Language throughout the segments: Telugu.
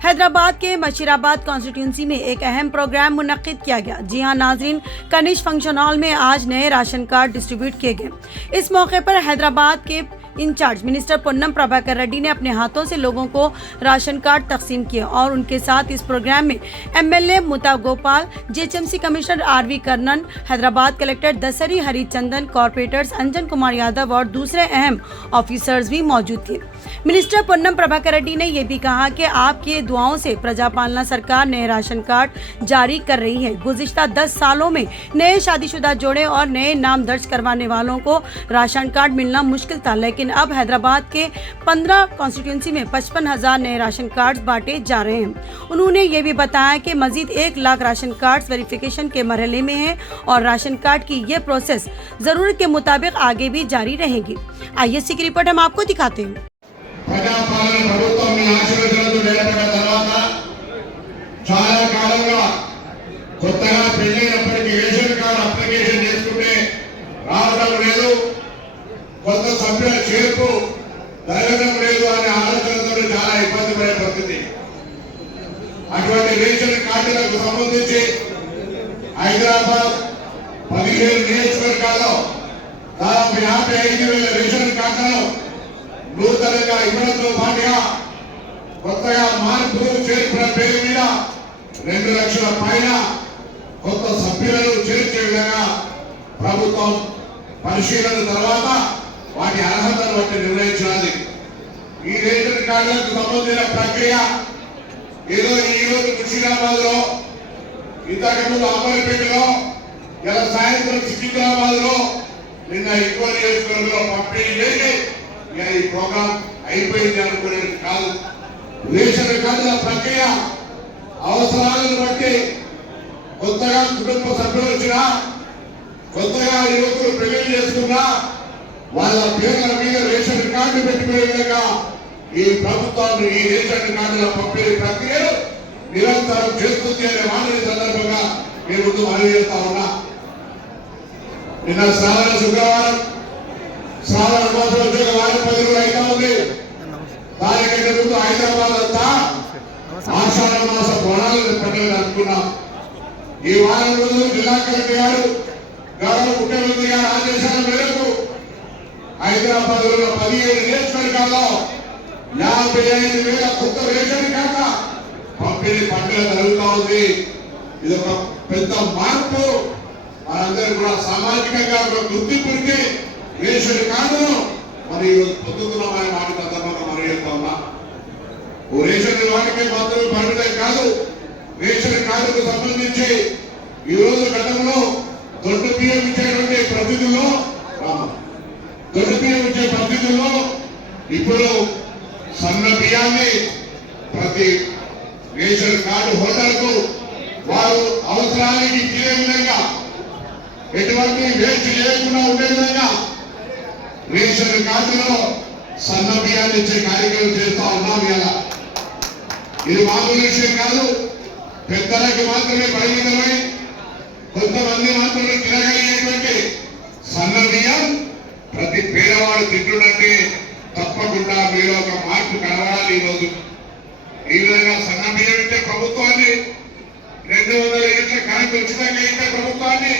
हैदराबाद के मशीराबाद कॉन्स्टिट्यूंसी में एक अहम प्रोग्राम मुनक्किद किया गया। जी हां नाजरीन, कनिष्क फंक्शन हॉल में आज नए राशन कार्ड डिस्ट्रीब्यूट किए गए। इस मौके पर हैदराबाद के इंचार्ज मिनिस्टर पोन्नम प्रभाकर रेड्डी ने अपने हाथों से लोगों को राशन कार्ड तकसीम किए और उनके साथ इस प्रोग्राम में MLA Mutha Gopal, GHMC commissioner R V Karnan, Hyderabad collector Dasari Harichandan, corporators Anjan Kumar Yadav और दूसरे अहम ऑफिसर्स भी मौजूद थे। मिनिस्टर पोन्नम प्रभाकर रेड्डी ने यह भी कहा कि आपकी दुआओं से प्रजापालना सरकार नए राशन कार्ड जारी कर रही है। गुज़िश्ता 10 सालों में नए शादीशुदा जोड़े और नए नाम दर्ज करवाने वालों को राशन कार्ड मिलना मुश्किल था, लेकिन अब हैदराबाद के 15 कॉन्स्टिट्यूंसी में 55,000 नए राशन कार्ड बांटे जा रहे हैं। उन्होंने ये भी बताया कि मजीद 1 लाख राशन कार्ड वेरिफिकेशन के मरहले में है और राशन कार्ड की ये प्रोसेस जरूरत के मुताबिक आगे भी जारी रहेगी। आईएससी की रिपोर्ट हम आपको दिखाते हैं। కొంత సభ్యుల చేర్పు జరగడం లేదు అనే ఆలోచనతో చాలా ఇబ్బంది పడే పరిస్థితి. అటువంటి రేషన్ కార్డులకు సంబంధించి హైదరాబాద్ 17 నియోజకవర్గాల్లో దాదాపు 55,000 రేషన్ కార్డులను నూతనంగా ఇవ్వడంతో పాటుగా కొత్తగా మార్పు చేర్పుల పేరు మీద 2 లక్షల పైన కొత్త సభ్యులను చేర్చే విధంగా ప్రభుత్వం పరిశీలన తర్వాత వాటి అర్హతను బట్టి నిర్ణయించాలి. ఈ రేషన్ కార్డులకు సంబంధించిన ప్రక్రియ ఏదో ఈ రోజు ముషీరాబాద్ లో, ఇంతకుముందు అమర్పేటలో, ఇలా సాయంత్రం సికింద్రాబాద్ లో, నిన్న ఇంకో నియోజకవర్గంలో పంపిణీ చేసి ఈ ప్రోగ్రాం అయిపోయింది అనుకునేది కాదు. రేషన్ కార్డుల ప్రక్రియ అవసరాలను బట్టి కొత్తగా కుటుంబ సభ్యులు వచ్చినా, కొత్తగా యువకులు పెళ్లి చేసుకున్నా వాళ్ళ పేర్ల మీద రేషన్ కార్డు పెట్టుకునే విధంగా ఈ ప్రభుత్వాన్ని ఈ రేషన్ కార్డుల పంపిణీ ప్రక్రియను నిరంతరం చేస్తుంది అనే మాటని సందర్భంగా నేను ముందు మనవి చేస్తా ఉన్నా. నిన్న శ్రావణ శుక్రవారం, శ్రావణ మాసం వచ్చే వారం 10 రోజులు అయితా ఉంది. దానికంటే ముందు హైదరాబాద్ అంతా ఆషాఢ మాస బోనాలు పండుగ అనుకున్నాం. ఈ వారం రోజులు జిల్లా కలెక్టర్ గారు, గౌరవ ముఖ్యమంత్రి గారి ఆదేశాల మేరకు హైదరాబాద్ లో 17 నియోజకవర్గాల్లో 55,000 కొత్త రేషన్ కార్డుల పంపిణీ పండుగ జరుగుతూ ఉంది. ఇది ఒక పెద్ద మార్పు. మనందరూ కూడా సామాజికంగా ఒక గుర్తింపుకి రేషన్ కార్డును మరి పొందుతున్నామనే మాట సందర్భంగా మనం చెప్తా ఉన్నా. ఓ రేషన్ వాటికి మాత్రమే పరిమితం కాదు. రేషన్ కార్డుకు సంబంధించి ఈ రోజు గతంలో దొడ్డు బియ్యం ఇచ్చేటువంటి పరిస్థితుల్లో ఇప్పుడు సన్న బియ్యాన్ని ప్రతి రేషన్ కార్డు హోల్డర్కు వారు అవసరానికి ఇచ్చే విధంగా, ఎటువంటి వేస్ట్ చేయకుండా ఉండే విధంగా రేషన్ కార్డులో సన్న బియ్యాన్ని ఇచ్చే కార్యక్రమం చేస్తా ఉన్నాం. ఇలా ఇది మామూలు విషయం కాదు. పెద్దలకు మాత్రమే పరిమితమై కొంతమంది మాత్రమే తినగలిగేటువంటి సన్న బియ్యం ప్రతి పేదవాడు తింటుంటే తప్పకుండా మీరు ఒక మార్పు కనబడాలి. ఈరోజు ఈ విధంగా సన్న బియ్యం ఇచ్చే ప్రభుత్వాన్ని, 200 యూనిట్ల కరెంట్ ఉచితంగా ఇచ్చే ప్రభుత్వాన్ని,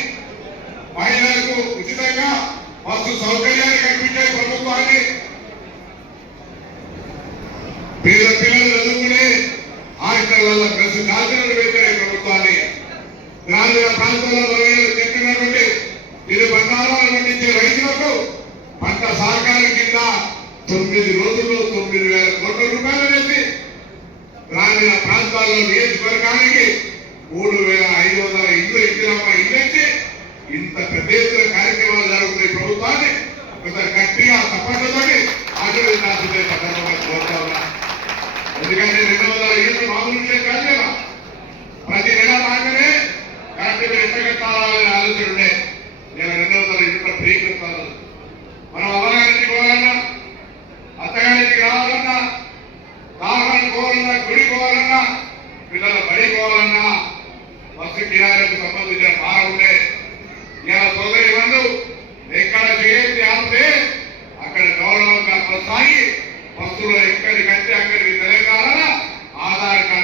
మహిళలకు ఉచితంగా బస్సు సౌకర్యాన్ని కల్పించే ప్రభుత్వాన్ని, పేద పిల్లలు చదువుకునే హాస్టళ్లలో బస్సు ఛార్జీలను పెంచే ప్రభుత్వాన్ని, గ్రామీణ ప్రాంతాల్లో చెప్పినటువంటి ఇది బంగారాలు పండించే రైతులకు పంట సహకారం కింద 9 రోజుల్లో 9,000 కోట్ల రూపాయలు వేసి గ్రామీణ ప్రాంతాల్లో నియోజకవర్గానికి 3,500 ఇల్లు ఇచ్చి ఇంత పెద్ద ఎత్తున కార్యక్రమాలు జరుగుతున్న ప్రభుత్వాన్ని ఒకసారి గట్టిగా తప్పట్లతోటి ఆశీర్వదించాల్సిందే సందర్భంగా కోరుతా ఉన్నా. ఎందుకంటే 200 ఇల్లు మామూలు విషయం కాదు కదా. ప్రతి నెల రాగానే కరెక్ట్ ఎంత కట్టాలనే ఆలోచన ఉండే. నేను 200 ఇల్లు ఫ్రీ కట్టాలి. మనం అమ్మగారికి పోవాలన్నా, అత్తగారికి రావాలన్నా, దాహానికి పోవాలన్నా, గుడి పోవాలన్నా, పిల్లల బడి పోవాలన్నా బస్సు కిరాయిలకు సంబంధించిన భారం ఉండే. ఇలా సోదరి మందు ఎక్కడ చేసి ఆపితే అక్కడ గౌరవంగా కొనసాగి బస్సులో ఎక్కడికంటే అక్కడికి తెలంగాణ ఆధార్ కార్డు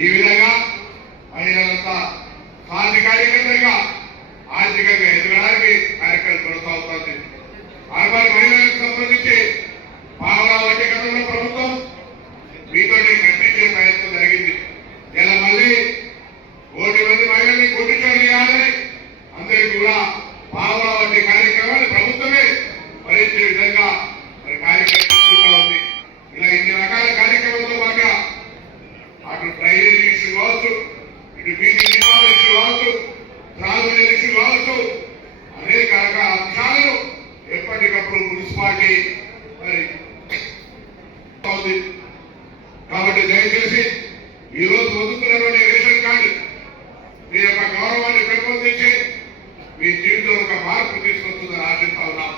ఈ విధంగా మహిళలంతా సాధికారికంగా ఆర్థికంగా ఎదగడానికి కార్యక్రమం కొనసాగుతోంది. అర్బన్ మహిళలకు సంబంధించి పావలా వడ్డీ గతంలో ప్రభుత్వం మీతోనే కట్టించే ప్రయత్నం జరిగింది. ఇలా మళ్ళీ 1 మంది మహిళల్ని గుర్తించడం చేయాలని అందరికీ కూడా పావలా వడ్డీ కార్యక్రమాన్ని ప్రభుత్వమే భరించే విధంగా మరి కార్యక్రమం తీసుకుంటా ఉంది. ఇలా ఇన్ని రకాల కార్యక్రమాలతో పాటుగా అటు డ్రైనేజ్ ఇష్యూ కావచ్చు, ఇటు వీధి నిర్మాణ ఇష్యూ కావచ్చు, త్రాగునీరు ఇష్యూ కావచ్చు, అనేక రకాల అంశాలను ఎప్పటికప్పుడు మున్సిపాలిటీ మరి కాబట్టి దయచేసి ఈ రోజు పొందుతున్నటువంటి రేషన్ కార్డు మీ యొక్క గౌరవాన్ని పెంపొందించి మీ జీవితంలో ఒక మార్పు తీసుకొస్తుందని ఆశిస్తా ఉన్నాం.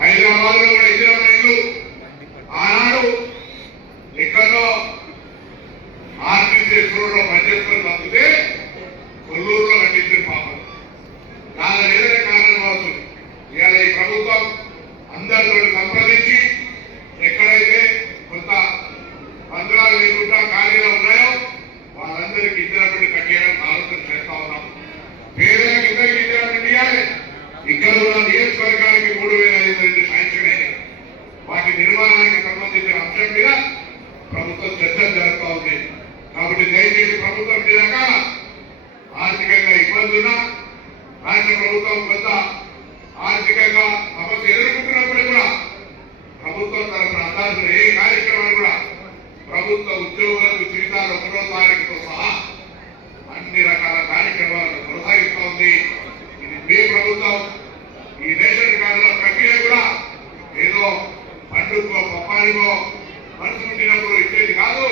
హైదరాబాద్ లో కూడా ఇందిరమ్మ ఇల్లు ఆనాడు ఎక్కడో ఆర్టీసీ ఎక్కడో పనిచేసుకొని బతికితే కొల్లూరులో కట్టించిన పాపం దాని ఏదైనా కారణం అవుతుంది. ఇవాళ ఈ ప్రభుత్వం అందరితో సంప్రదించి ఎక్కడైతే కొంత మందిరాలు లేకుండా ఖాళీగా ఉన్నాయో వాళ్ళందరికీ ఇందిరాపెట్టి కట్టేయడానికి ఆలోచన చేస్తా ఉన్నాం. పేదలకు ఇద్దరికి ఇందిరాపెట్టి ఇవ్వాలి. ఇక్కడ ఉన్న నియోజకవర్గానికి 3,500 శాంక్షన్ అయ్యాయి. వాటి నిర్మాణానికి సంబంధించిన అంశం మీద ప్రభుత్వం చర్చలు జరుగుతూ ఉంది. కాబట్టి దయచేసి ప్రభుత్వం చేశాక ఆర్థికంగా ఇబ్బందున్నా రాష్ట్ర ప్రభుత్వం కొంత ఆర్థికంగా సమస్య ఎదుర్కొంటున్నప్పుడు కూడా ప్రభుత్వం తరఫున అందాల్సిన ఏ కార్యక్రమాలు కూడా ప్రభుత్వ ఉద్యోగులకు జీవితాలు 1వ తారీఖుతో సహా అన్ని రకాల కార్యక్రమాలను కొనసాగిస్తూ ఉంది. ఇది మీ ప్రభుత్వం. ఈ రేషన్ కార్డుల ప్రక్రియ కూడా ఏదో పండుగో పప్పానికో మనసు ఉండినప్పుడు ఇచ్చేది కాదు.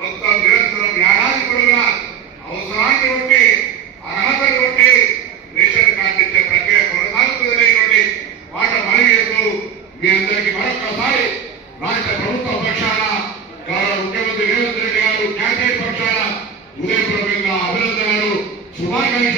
మొత్తం నిరంతరం ఏడాది పొడవునా అవసరాన్ని బట్టి అర్హతను బట్టి రేషన్ కార్డు ఇచ్చే ప్రక్రియ కొనసాగుతుందనేటువంటి మాట మనవి చేస్తూ మీ అందరికీ మరొకసారి రాష్ట్ర ప్రభుత్వ పక్షాన గౌరవ ముఖ్యమంత్రి రేవంత్ రెడ్డి గారు క్యాబినెట్ పక్షాన హృదయపూర్వకంగా అభినందనలు, శుభాకాంక్షలు.